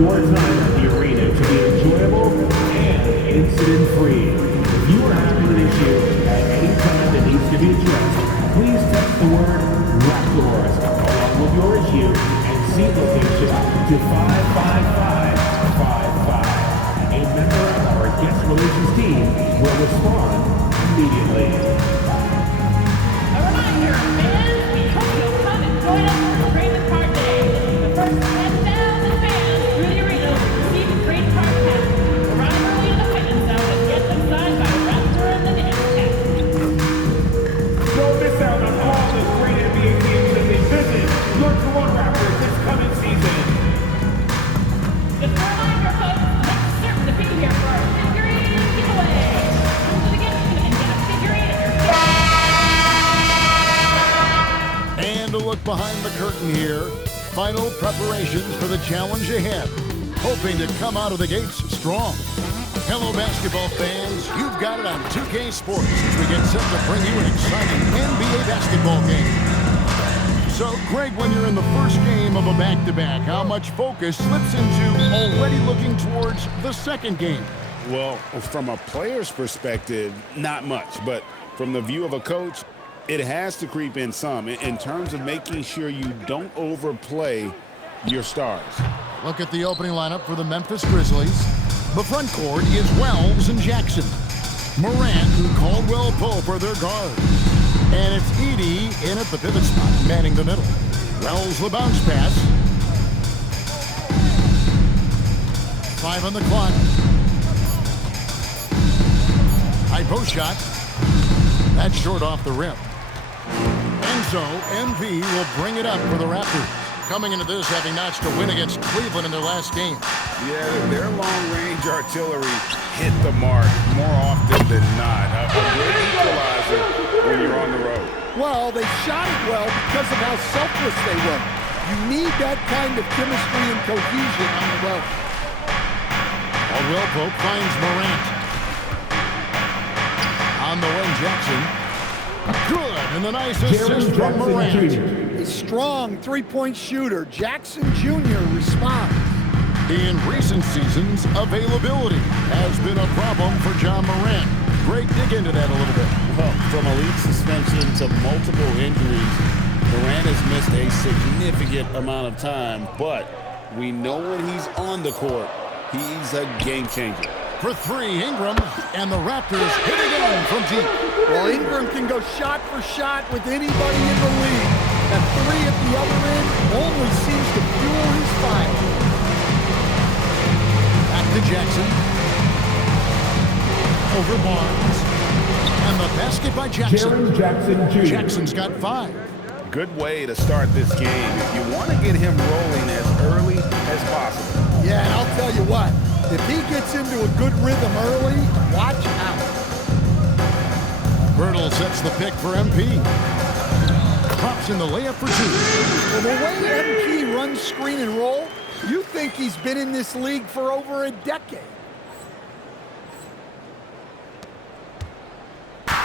your time at the arena to be enjoyable and incident-free. If you are having an issue at any time that needs to be addressed, please text the word Raptors along with your issue and seat location to 55555. A member of our guest relations team will respond immediately. A reminder, fans, we hope you'll come and join us for Great Card Day. The first 10,000 fans through the arena will receive a great card pack. Arrive early in the fitness zone and get them signed by Raptor and the Knicks captain. Don't miss out on all the great NBA games as they visit your Toronto Raptors this coming season. Just a reminder, folks, make certain to be here for our figurine giveaway. Come to the game and get a figurine of your And a look behind the curtain here. Final preparations for the challenge ahead. Hoping to come out of the gates strong. Hello, basketball fans. You've got it on 2K Sports as we get set to bring you an exciting NBA basketball game. So, Greg, when you're in the first game of a back-to-back, how much focus slips into already looking towards the second game? Well, from a player's perspective, not much. But from the view of a coach, it has to creep in some in terms of making sure you don't overplay your stars. Look at the opening lineup for the Memphis Grizzlies. The front court is Wells and Jackson. Morant and Caldwell Pope are their guard. And it's Edey in at the pivot spot, manning the middle. Wells the bounce pass. 5 on the clock. High post shot. That's short off the rim. And so MP will bring it up for the Raptors. Coming into this having notched a win against Cleveland in their last game. Yeah, their long-range artillery hit the mark more often than not. A great equalizer when you're on the road. Well, they shot it well because of how selfless they were. You need that kind of chemistry and cohesion on the road. Caldwell Pope finds Morant. On the way, Jackson. Good, and the nice assist from Morant. A strong three-point shooter. Jackson Jr. responds. In recent seasons, availability has been a problem for John Morant. Greg, dig into that a little bit. Well, from a league suspension to multiple injuries, Morant has missed a significant amount of time, but we know when he's on the court, he's a game changer. For 3, Ingram, and the Raptors hit again from deep. Well, Ingram can go shot for shot with anybody in the league. That 3 at the other end only seems to fuel his fire. Back to Jackson. Over Barnes. And the basket by Jackson. Jackson's got 5. Good way to start this game. You want to get him rolling as early as possible. Yeah, and I'll tell you what. If he gets into a good rhythm early, watch out. Birtle sets the pick for MP. Drops in the layup for 2. Well, the way MP runs screen and roll, you think he's been in this league for over a decade.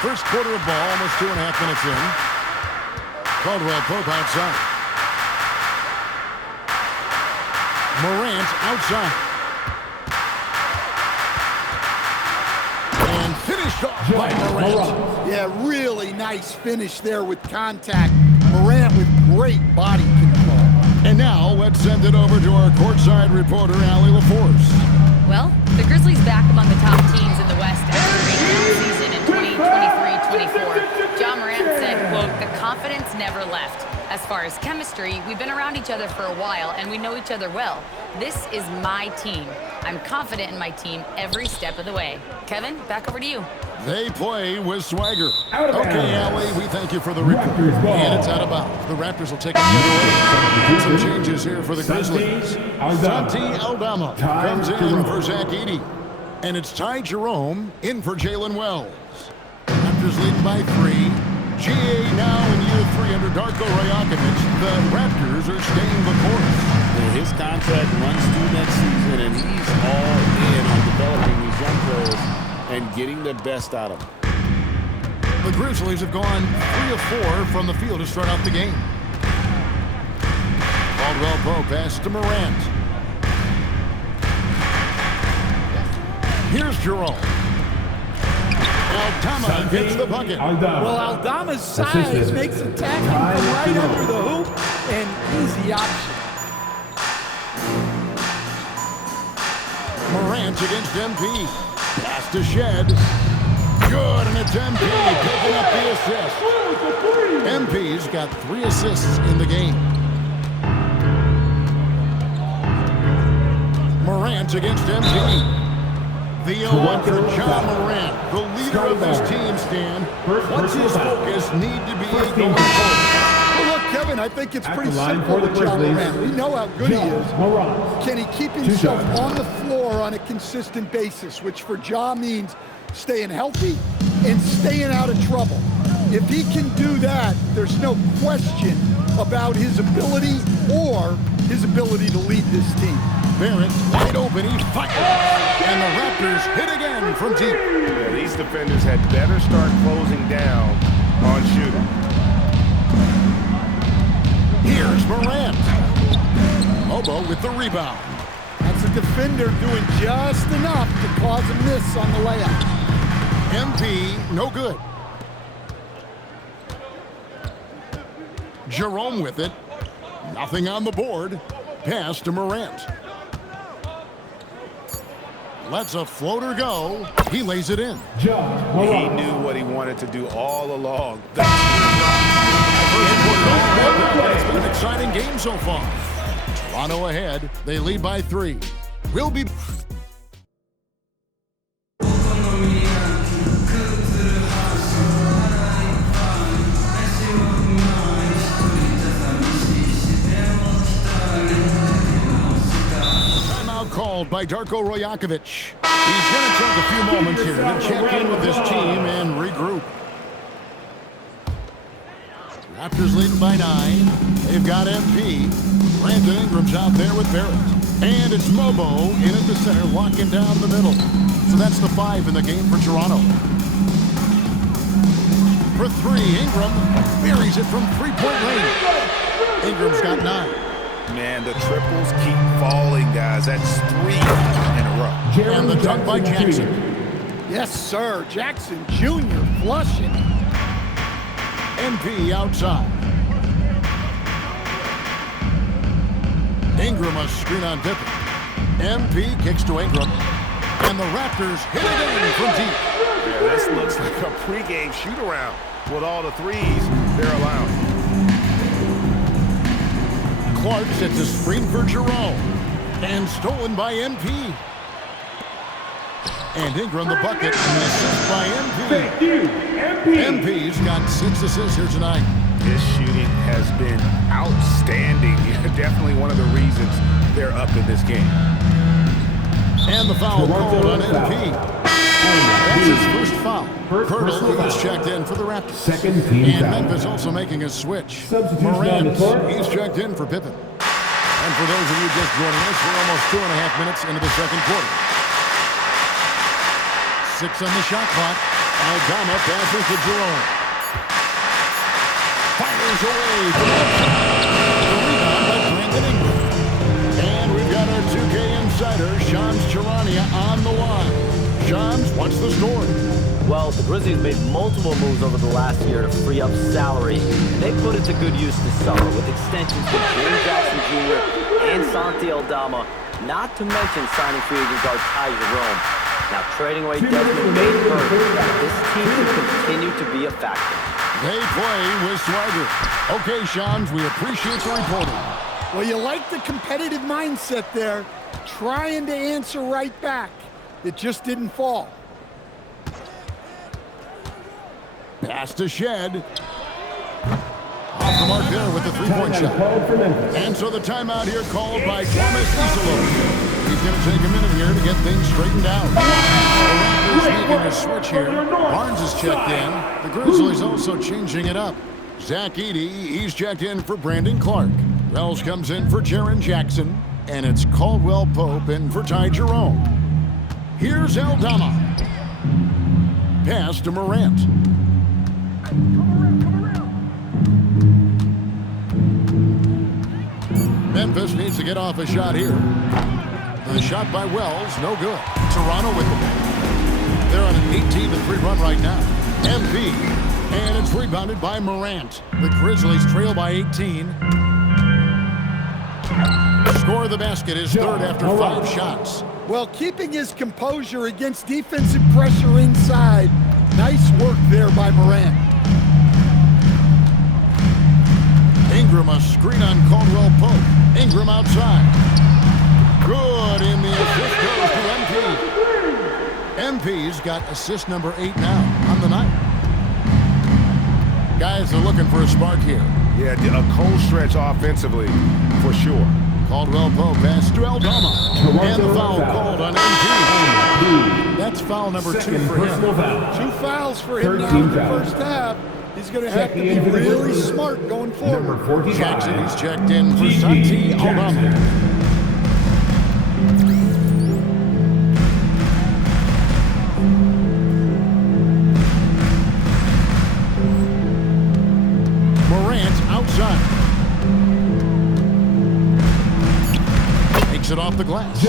First quarter of ball, almost 2.5 minutes in. Caldwell Pope outside. Morant outside. And finished off by Morant. Yeah, really nice finish there with contact. Morant with great body control. And now let's send it over to our courtside reporter, Allie LaForce. Well, the Grizzlies back among the top teams in the West after a breakdown season in 2023-24. John Morant said, quote, "The confidence never left. As far as chemistry, we've been around each other for a while and we know each other well. This is my team. I'm confident in my team every step of the way." Kevin, back over to you. They play with swagger. Okay, Allie, we thank you for the report. And it's out of bounds. The Raptors will take it away. Some changes here for the Grizzlies. Santi Aldama comes in for Zach Edey. And it's Ty Jerome in for Jalen Wells. Raptors lead by 3. GA now in year 3 under Darko Rajakovic. The Raptors are staying the course. Well, his contract runs through next season, and he's all in on developing these young players and getting the best out of them. The Grizzlies have gone 3 of 4 from the field to start out the game. Caldwell Pope pass to Morant. Here's Jerome. Aldama gets the bucket. Well, Aldama's size makes attacking from right under the hoop an easy option. Morant against MP. Pass to Shed. Good, and it's MP picking up the assist. MP's got 3 assists in the game. Morant against MP. The 0-1 for John Morant, the leader of this team, Stan. What's his focus need to be going forward? Well, look, Kevin, I think it's pretty simple with John Morant. We know how good he is. Can he keep himself on the floor on a consistent basis, which for Ja means staying healthy and staying out of trouble. If he can do that, there's no question about his ability or his ability to lead this team. Barrett wide open, he fires, and the Raptors hit again from deep. Yeah, these defenders had better start closing down on shooting. Here's Morant. Mobo with the rebound. That's a defender doing just enough to cause a miss on the layup. MP, no good. Jerome with it. Nothing on the board. Pass to Morant. Lets a floater go. He lays it in. He knew what he wanted to do all along. It's been an exciting game so far. Toronto ahead. They lead by 3. We'll be... Called by Darko Rajakovic. He's going to take a few moments here to check in with his team and regroup. Raptors leading by 9. They've got MP. Brandon Ingram's out there with Barrett. And it's Mobo in at the center, locking down the middle. So that's the 5 in the game for Toronto. For 3, Ingram buries it from three-point range. Ingram's got 9. Man, the triples keep falling, guys. That's 3 in a row. And the dunk by Jackson. Yes, sir. Jackson Jr. flushing. MP outside. Ingram a screen on Pippen. MP kicks to Ingram. And the Raptors hit again from deep. Yeah, this looks like a pregame shoot-around with all the threes they're allowing. Clark sets a screen for Jerome. And stolen by MP. And Ingram the bucket. And an assist by MP. Thank you, MP. MP's got 6 assists here tonight. His shooting has been outstanding. Definitely one of the reasons they're up in this game. And the foul called on MP. That's his first foul. Curtis Lewis checked in for the Raptors. Second team And foul. Memphis also making a switch. Substitution on Morant, the court. he's checked in for Pippen. And for those of you just joining us, we're almost 2.5 minutes into the second quarter. 6 on the shot clock. Aldama passes to Jerome. Fires away. The rebound by Brandon Ingram. And we've got our 2K insider, Shams Charania, on the line. Shams, what's the story? Well, the Grizzlies made multiple moves over the last year to free up salary, and they put it to good use this summer with extensions to James Jackson Jr. and Santi Aldama, not to mention signing free agent guard Ty Jerome. Now, trading away Desmond Bain hurt, but this team can continue to be a factor. They play with swagger. Okay, Shams, we appreciate the reporting. Well, you like the competitive mindset there, trying to answer right back. It just didn't fall. Pass to Shed. Off the mark there with the three-point shot. And so the timeout here called by Thomas Isolo. He's going to take a minute here to get things straightened out. The Raptors making a switch here. Barnes is checked in. The Grizzlies also changing it up. Zach Edey, he's checked in for Brandon Clark. Wells comes in for Jaren Jackson. And it's Caldwell Pope in for Ty Jerome. Here's Aldama. Pass to Morant. Memphis needs to get off a shot here. The shot by Wells, no good. Toronto with the ball. They're on an 18-3 run right now. MP. And it's rebounded by Morant. The Grizzlies trail by 18. Score of the basket is third after 5 shots. Well, keeping his composure against defensive pressure inside. Nice work there by Morant. Ingram, a screen on Caldwell Pope. Ingram outside. Good in the assist goes to MP. MP's got assist number 8 now on the night. Guys are looking for a spark here. Yeah, a cold stretch offensively for sure. Caldwell Pope pass to Aldama. And the foul called on MP. That's foul number 2 for him. 2 fouls for him now in the first half. He's going to have to be really smart going forward. Jackson, he's checked in for Santi Aldama. Morant outside. Takes it off the glass.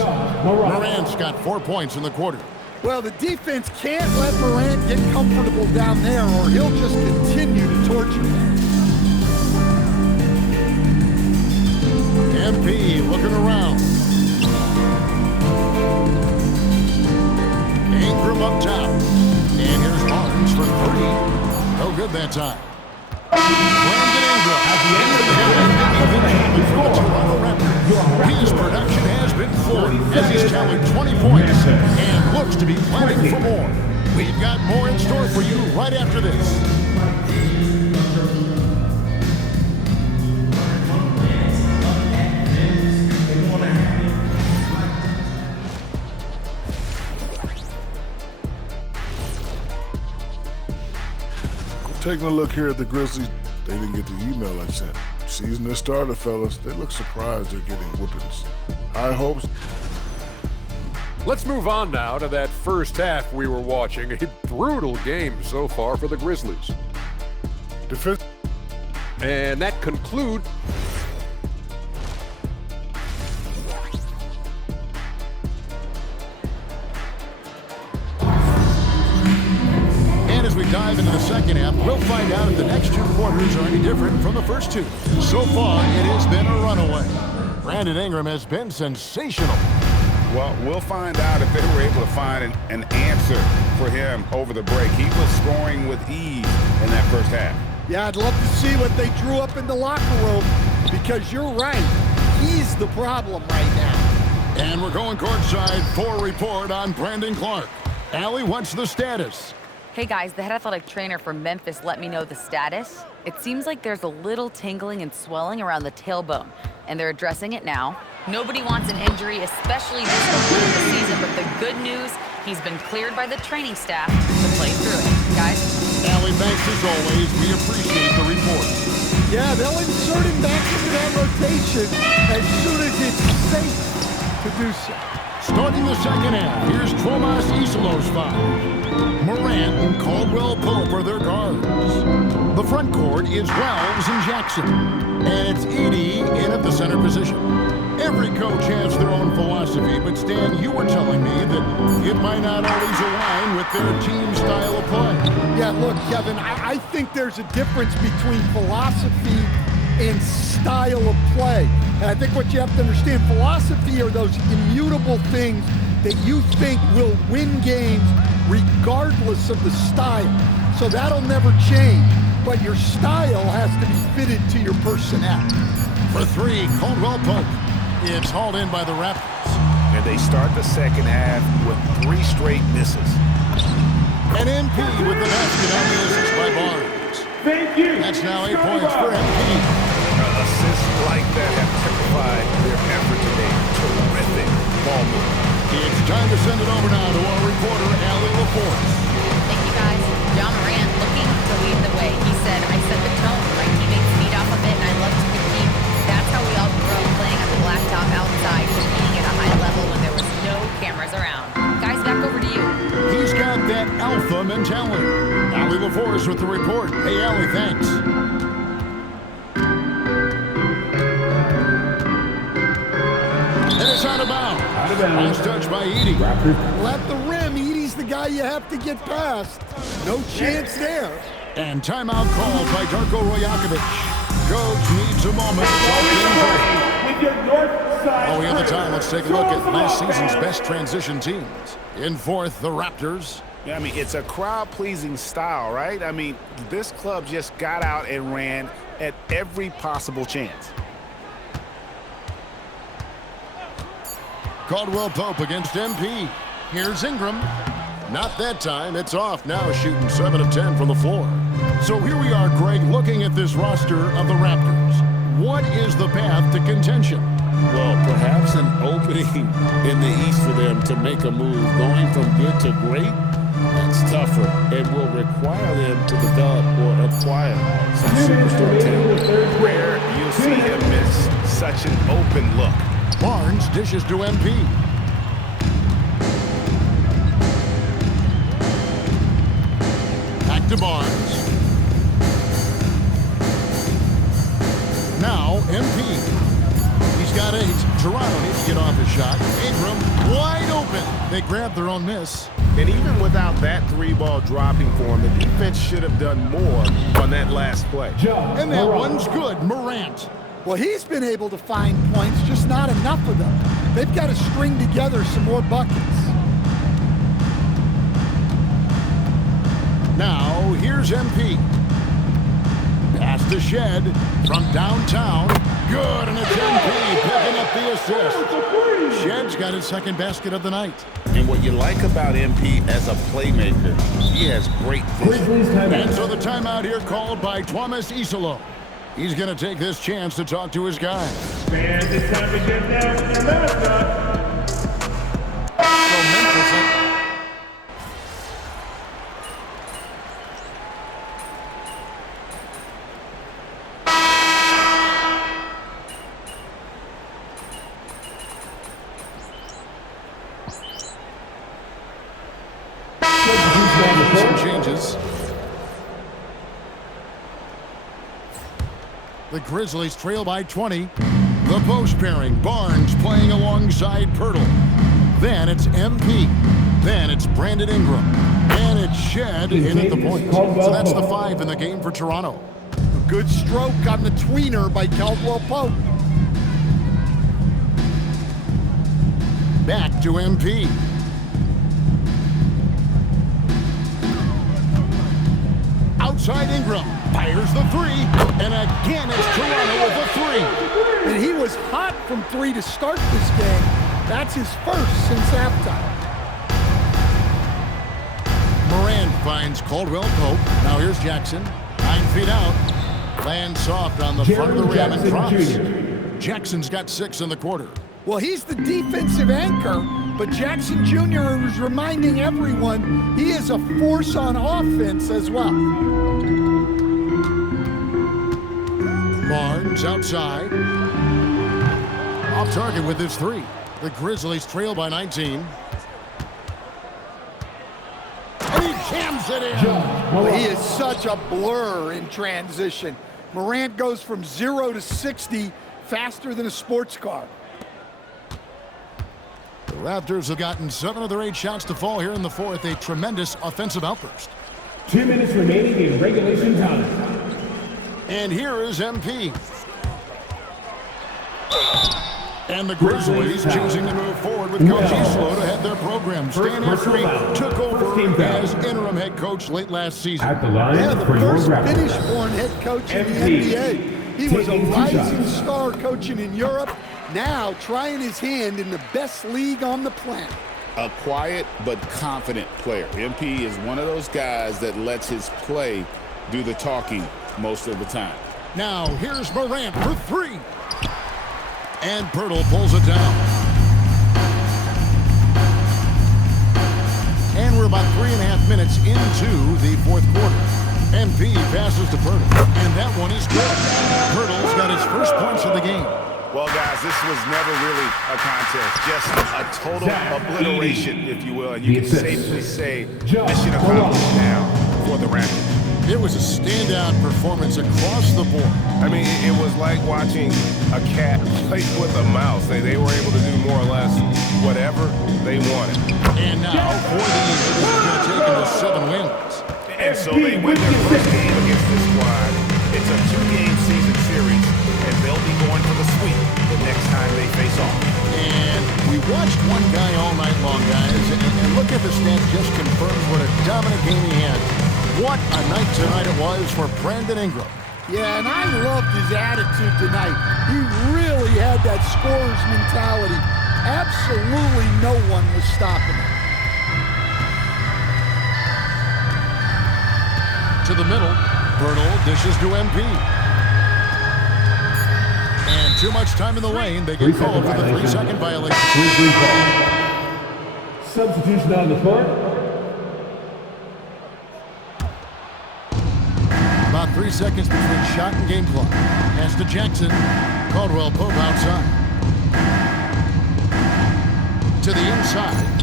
Morant's got 4 points in the quarter. Well, the defense can't let Morant get comfortable down there or he'll just continue to torture them. MP looking around. Ingram up top. And here's Barnes for 3. No good that time. Brandon Ingram for the Toronto Raptors. His production has been full as he's tallied 20 points and looks to be planning for more. We've got more in store for you right after this. Taking a look here at the Grizzlies, they didn't get the email I sent. Season has started, fellas. They look surprised they're getting whoopings. High hopes. Let's move on now to that first half we were watching. A brutal game so far for the Grizzlies. Defense. And that concludes. As we dive into the second half, we'll find out if the next 2 quarters are any different from the first 2. So far, it has been a runaway. Brandon Ingram has been sensational. Well, we'll find out if they were able to find an answer for him over the break. He was scoring with ease in that first half. Yeah, I'd love to see what they drew up in the locker room because you're right. He's the problem right now. And we're going courtside for a report on Brandon Clark. Allie, what's the status? Hey guys, the head athletic trainer for Memphis let me know the status. It seems like there's a little tingling and swelling around the tailbone, and they're addressing it now. Nobody wants an injury, especially this early in the season, but the good news, he's been cleared by the training staff to play through it. Guys? Allie, thanks as always. We appreciate the report. Yeah, they'll insert him back into that rotation as soon as it's safe to do so. Starting the second half, here's Tomas Isolo's foul. Morant and Caldwell Pope are their guards. The front court is Wells and Jackson. And it's Edey in at the center position. Every coach has their own philosophy, but Stan, you were telling me that it might not always align with their team style of play. Yeah, look, Kevin, I think there's a difference between philosophy and style of play. And I think what you have to understand, philosophy are those immutable things that you think will win games regardless of the style. So that'll never change, but your style has to be fitted to your personnel. For 3, Caldwell Pope. It's hauled in by the Raptors. And they start the second half with 3 straight misses. And MP with the basket on the assist by Barnes. Thank you. That's now 8 points for MP. Assists like that have typified their effort today. Terrific ball movement. It's time to send it over now to our reporter, Allie LaForce. Thank you guys. John Morant looking to lead the way. He said, I set the tone. My teammates feed off of it and I love to compete. That's how we all grew up playing on the blacktop outside, competing at a high level when there was no cameras around. Guys, back over to you. He's got that alpha mentality. Allie LaForce with the report. Hey, Allie, thanks. And It's out of bounds. Nice touch by Edie. Well, at the rim, Edie's the guy you have to get past. No chance there. And timeout called by Darko Rojakovic. Coach needs a moment to talk things over. With your north side. While we have the time, let's take a look at last season's best transition teams. In fourth, the Raptors. Yeah, I mean, it's a crowd-pleasing style, right? I mean, this club just got out and ran at every possible chance. Caldwell Pope against MP. Here's Ingram. Not that time. It's off now, shooting 7 of 10 from the floor. So here we are, Greg, looking at this roster of the Raptors. What is the path to contention? Well, perhaps an opening in the East for them to make a move. Going from good to great, that's tougher and will require them to develop or acquire some superstar talent. Rare you'll see him miss such an open look. Barnes dishes to MP. Back to Barnes. Now MP. He's got 8. Toronto needs to get off his shot. Ingram wide open. They grab their own miss. And even without that 3-ball dropping for him, the defense should have done more on that last play. And that one's good. Morant. Well, he's been able to find points, just not enough of them. They've got to string together some more buckets. Now, here's MP. Pass to Shed from downtown. Good, and it's MP picking up the assist. Shed's got his second basket of the night. And what you like about MP as a playmaker, he has great vision. And so the timeout here called by Thomas Isolo. He's going to take this chance to talk to his guys. Fans, it's time to get down with your mascot. So Memphis. Some changes. The Grizzlies trail by 20. The post pairing, Barnes playing alongside Pirtle. Then it's MP. Then it's Brandon Ingram. And it's Shed in at the point. So that's the 5 in the game for Toronto. A good stroke on the tweener by Caldwell Pope. Back to MP. Outside Ingram. Fires the 3. And again, it's Toronto with the 3. And he was hot from 3 to start this game. That's his first since halftime. Morant finds Caldwell Pope. Now here's Jackson. 9 feet out. Lands soft on the front of the rim and drops. Jackson's got 6 in the quarter. Well, he's the defensive anchor, but Jackson Jr. is reminding everyone he is a force on offense as well. Barnes outside. Off target with his 3. The Grizzlies trail by 19. And he jams it in. Well, he is such a blur in transition. Morant goes from 0 to 60 faster than a sports car. The Raptors have gotten 7 of their 8 shots to fall here in the 4th. A tremendous offensive outburst. 2 minutes remaining in regulation time. And here is MP. And the Grizzlies choosing to move forward with Coach Isolo to head their program. Stan Anthony took over as interim head coach late last season. At the line Yeah, the for your first Raptors. Finnish-born head coach in the NBA. He was a rising star coaching in Europe, now trying his hand in the best league on the planet. A quiet but confident player. MP is one of those guys that lets his play do the talking most of the time. Now here's Morant for 3. And Pirtle pulls it down. And we're about 3.5 minutes into the 4th quarter. MP passes to Pirtle. And that one is good. Pirtle's got his first points of the game. Well, guys, this was never really a contest. Just a total obliteration, if you will. And you can safely say mission accomplished now for the Raptors. It was a standout performance across the board. I mean, it was like watching a cat play with a mouse. They were able to do more or less whatever they wanted. And now, for the Eagles, this is going to take them to 7 wins. And so they win their first game against this squad. It's a 2-game season series, and they'll be going for the sweep the next time they face off. And we watched one guy all night long, guys, and look at the stat just confirms what a dominant game he had. What a night tonight it was for Brandon Ingram. Yeah, and I loved his attitude tonight. He really had that scorer's mentality. Absolutely no one was stopping him. To the middle, Bernal dishes to MP. And too much time in the lane, they get called for the 3-second violation. 3 call. Substitution on the court. About 3 seconds between shot and game clock. Pass to Jackson. Caldwell Pope outside. To the inside.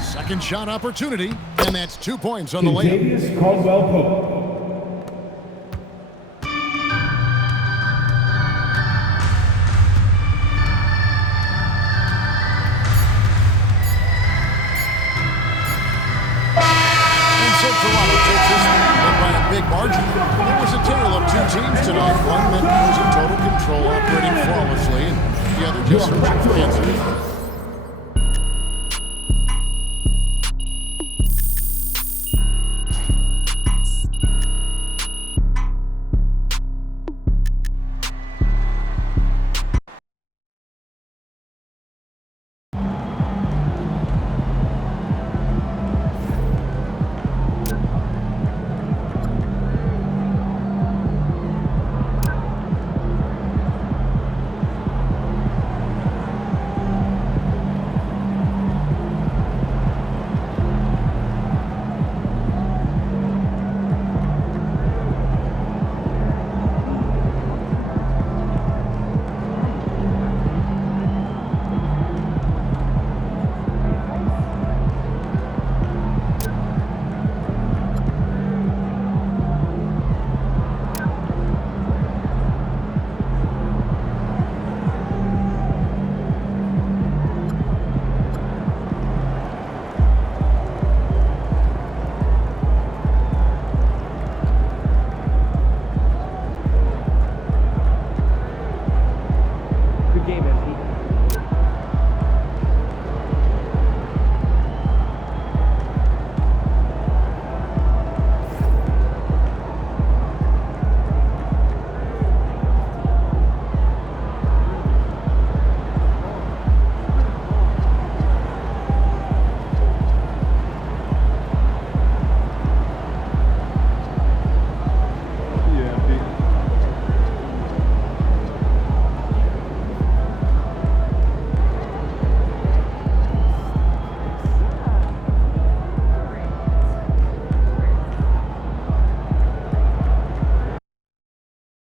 Second shot opportunity, and that's 2 points on the layup. Contavious Caldwell Pope. Toronto takes this one by a big margin. It was a tale of 2 teams tonight. One that was in total control, operating flawlessly, and the other just searching for answers.